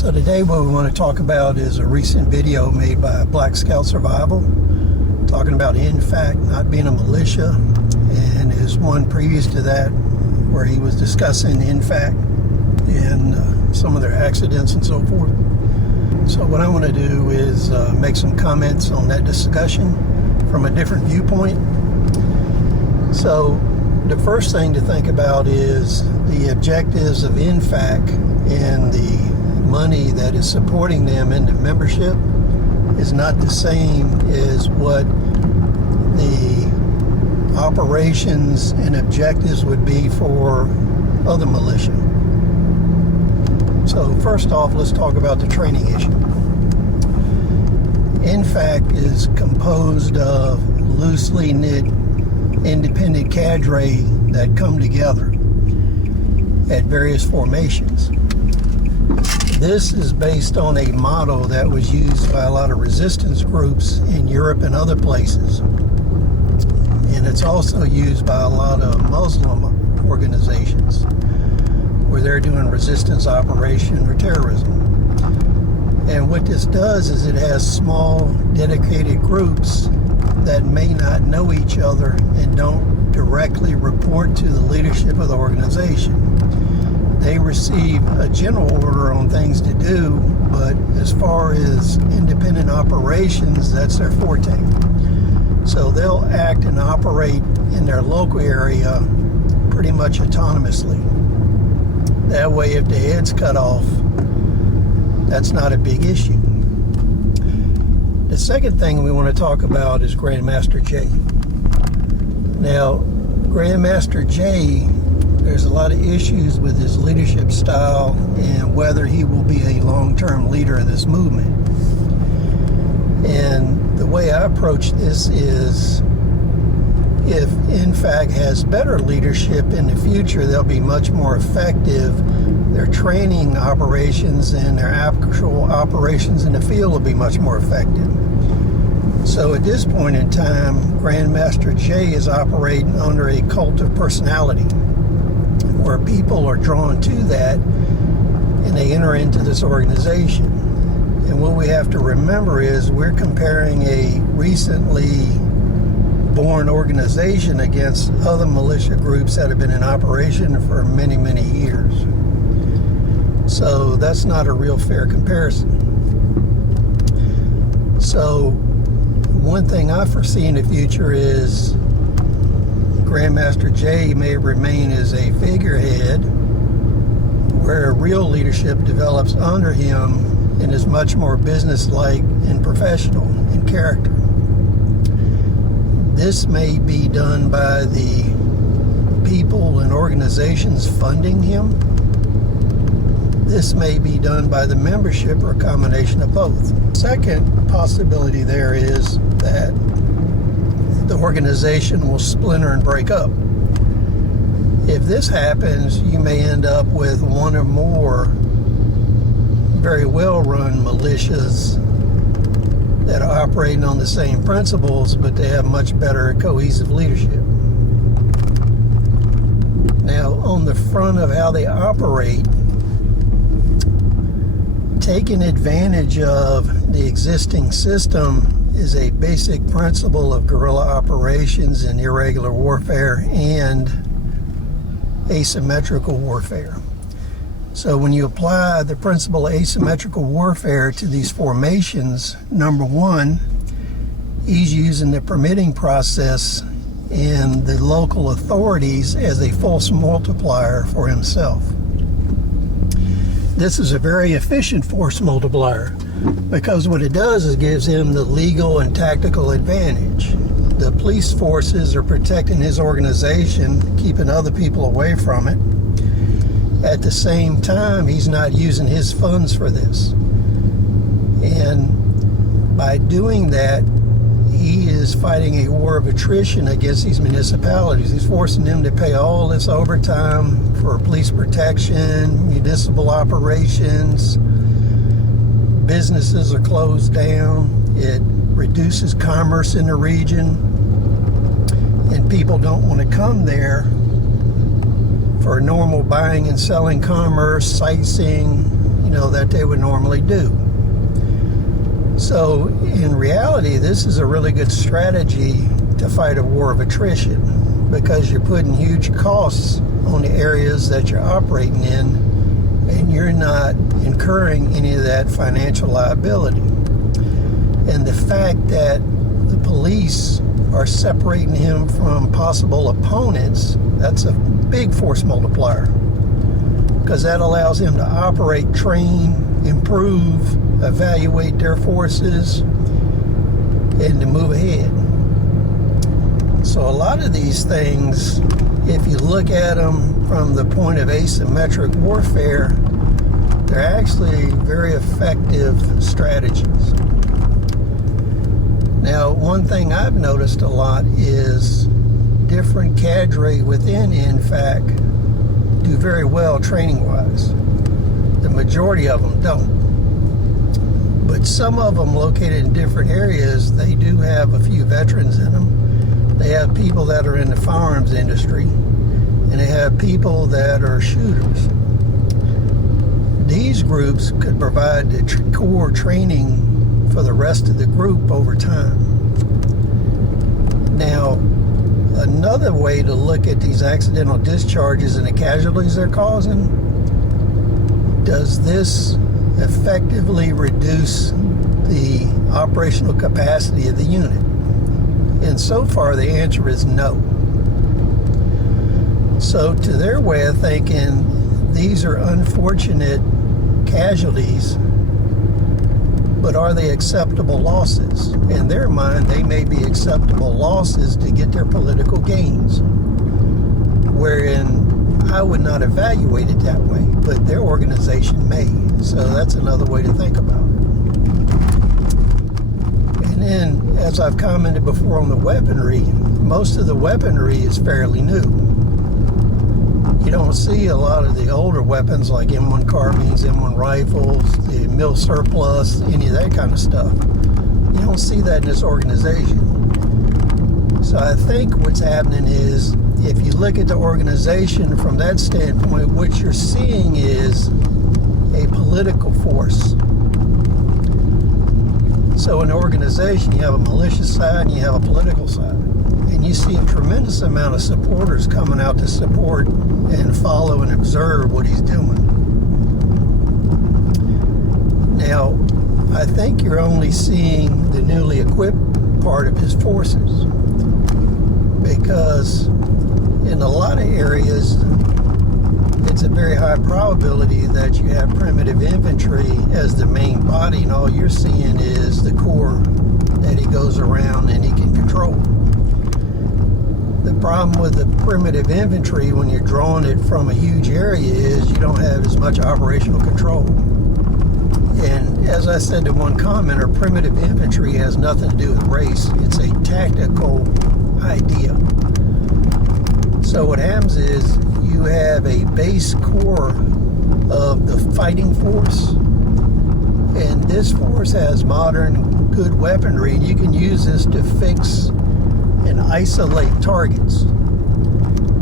So today what we want to talk about is a recent video made by Black Scout Survival talking about NFAC not being a militia, and his one previous to that where he was discussing NFAC and some of their accidents and so forth. So what I want to do is make some comments on that discussion from a different viewpoint. So the first thing to think about is the objectives of NFAC and the money that is supporting them in the membership is not the same as what the operations and objectives would be for other militia. So first off, let's talk about the training issue. NFAC is composed of loosely knit independent cadre that come together at various formations. This is based on a model that was used by a lot of resistance groups in Europe and other places. And it's also used by a lot of Muslim organizations where they're doing resistance operation or terrorism. And what this does is it has small dedicated groups that may not know each other and don't directly report to the leadership of the organization. They receive a general order on things to do, but as far as independent operations, that's their forte. So they'll act and operate in their local area pretty much autonomously. That way, if the head's cut off, that's not a big issue. The second thing we want to talk about is Grandmaster J. Now, Grandmaster J, there's a lot of issues with his leadership style and whether he will be a long-term leader of this movement. And the way I approach this is, if NFAC has better leadership in the future, they'll be much more effective. Their training operations and their actual operations in the field will be much more effective. So at this point in time, Grandmaster J is operating under a cult of personality, where people are drawn to that and they enter into this organization. And what we have to remember is we're comparing a recently born organization against other militia groups that have been in operation for many, many years. So that's not a real fair comparison. So one thing I foresee in the future is Grandmaster J may remain as a figurehead, where real leadership develops under him and is much more businesslike and professional in character. This may be done by the people and organizations funding him. This may be done by the membership or a combination of both. Second possibility there is that the organization will splinter and break up. If this happens, you may end up with one or more very well-run militias that are operating on the same principles, but they have much better cohesive leadership. Now, on the front of how they operate, taking advantage of the existing system is a basic principle of guerrilla operations and irregular warfare and asymmetrical warfare. So when you apply the principle of asymmetrical warfare to these formations, number one, he's using the permitting process and the local authorities as a false multiplier for himself. This is a very efficient force multiplier, because what it does is gives him the legal and tactical advantage. The police forces are protecting his organization, keeping other people away from it. At the same time, he's not using his funds for this. And by doing that, he is fighting a war of attrition against these municipalities. He's forcing them to pay all this overtime for police protection, municipal operations. Businesses are closed down. It reduces commerce in the region. And people don't want to come there for normal buying and selling commerce, sightseeing, that they would normally do. So in reality, this is a really good strategy to fight a war of attrition, because you're putting huge costs on the areas that you're operating in, and you're not incurring any of that financial liability. And the fact that the police are separating him from possible opponents, that's a big force multiplier, because that allows him to operate, train, improve, evaluate their forces, and to move ahead. So a lot of these things, if you look at them from the point of asymmetric warfare, they're actually very effective strategies. Now, one thing I've noticed a lot is different cadre within NFAC do very well training-wise. The majority of them don't. But some of them located in different areas, they do have a few veterans in them. They have people that are in the firearms industry, and they have people that are shooters. These groups could provide the core training for the rest of the group over time. Now, another way to look at these accidental discharges and the casualties they're causing, does this effectively reduce the operational capacity of the unit? And so far, the answer is no. So to their way of thinking, these are unfortunate casualties, but are they acceptable losses? In their mind, they may be acceptable losses to get their political gains, wherein I would not evaluate it that way, but their organization may. So that's another way to think about it. And then, as I've commented before on the weaponry, most of the weaponry is fairly new. You don't see a lot of the older weapons like M1 carbines, M1 rifles, the mil surplus, any of that kind of stuff. You don't see that in this organization. So I think what's happening is, if you look at the organization from that standpoint, what you're seeing is a political force. So in an organization, you have a malicious side and you have a political side. And you see a tremendous amount of supporters coming out to support and follow and observe what he's doing. Now, I think you're only seeing the newly equipped part of his forces, because in a lot of areas, it's a very high probability that you have primitive infantry as the main body, and all you're seeing is the corps that he goes around and he can control. The problem with the primitive infantry, when you're drawing it from a huge area, is you don't have as much operational control. And as I said to one commenter, primitive infantry has nothing to do with race. It's a tactical idea. So what happens is you have a base core of the fighting force, and this force has modern good weaponry, and you can use this to fix and isolate targets.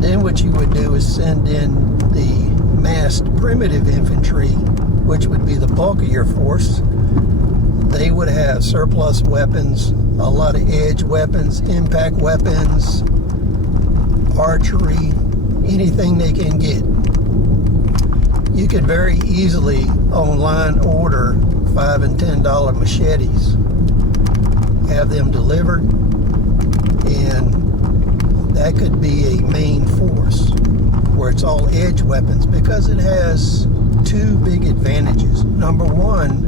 Then what you would do is send in the massed primitive infantry, which would be the bulk of your force. They would have surplus weapons, a lot of edge weapons, impact weapons, archery, anything they can get. You could very easily online order $5 and $10 machetes, have them delivered, and that could be a main force where it's all edge weapons, because it has two big advantages. Number one,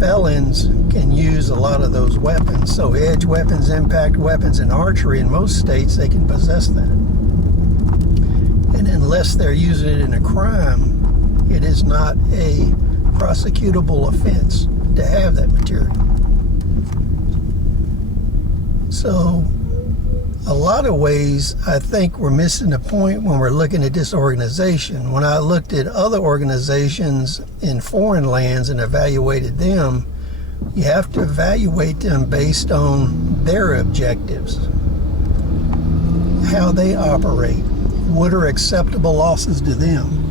felons can use a lot of those weapons. So edge weapons, impact weapons, and archery, in most states they can possess that. And unless they're using it in a crime, it is not a prosecutable offense to have that material. So a lot of ways, I think we're missing the point when we're looking at this organization. When I looked at other organizations in foreign lands and evaluated them, you have to evaluate them based on their objectives, how they operate, what are acceptable losses to them.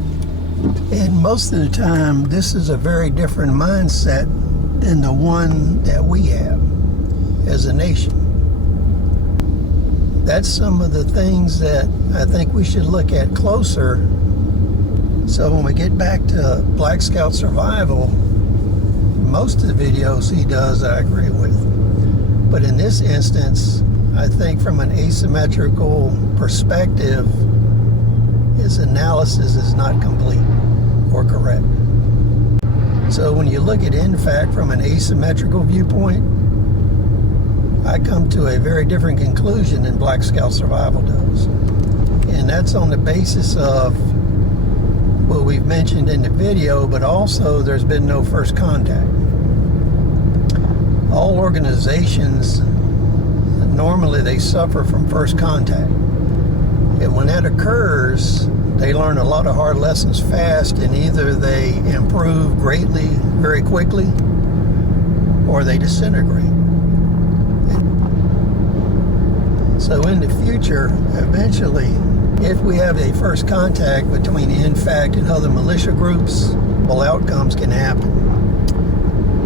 And most of the time, this is a very different mindset than the one that we have as a nation. That's some of the things that I think we should look at closer. So when we get back to Black Scout survival, most of the videos he does I agree with. But in this instance, I think from an asymmetrical perspective, his analysis is not complete or correct. So when you look at NFAC from an asymmetrical viewpoint, I come to a very different conclusion than Black Scout survival does. And that's on the basis of what we've mentioned in the video, but also there's been no first contact. All organizations, normally they suffer from first contact. And when that occurs, they learn a lot of hard lessons fast, and either they improve greatly, very quickly, or they disintegrate. So in the future, eventually, if we have a first contact between NFAC and other militia groups, well, outcomes can happen.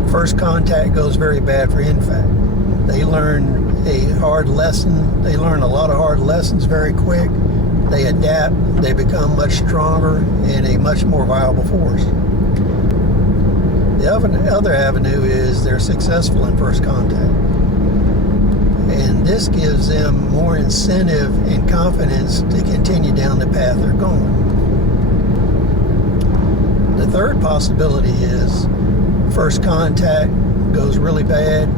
First contact goes very bad for NFAC. They learn a hard lesson. They learn a lot of hard lessons very quick. They adapt. They become much stronger and a much more viable force. The other avenue is they're successful in first contact. And this gives them more incentive and confidence to continue down the path they're going. The third possibility is first contact goes really bad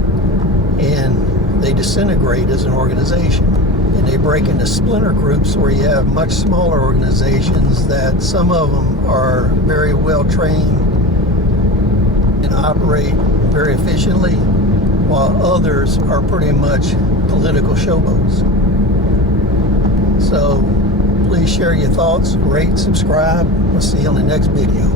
and they disintegrate as an organization. And they break into splinter groups where you have much smaller organizations that some of them are very well trained and operate very efficiently, while others are pretty much political showboats. So please share your thoughts, rate, subscribe. We'll see you on the next video.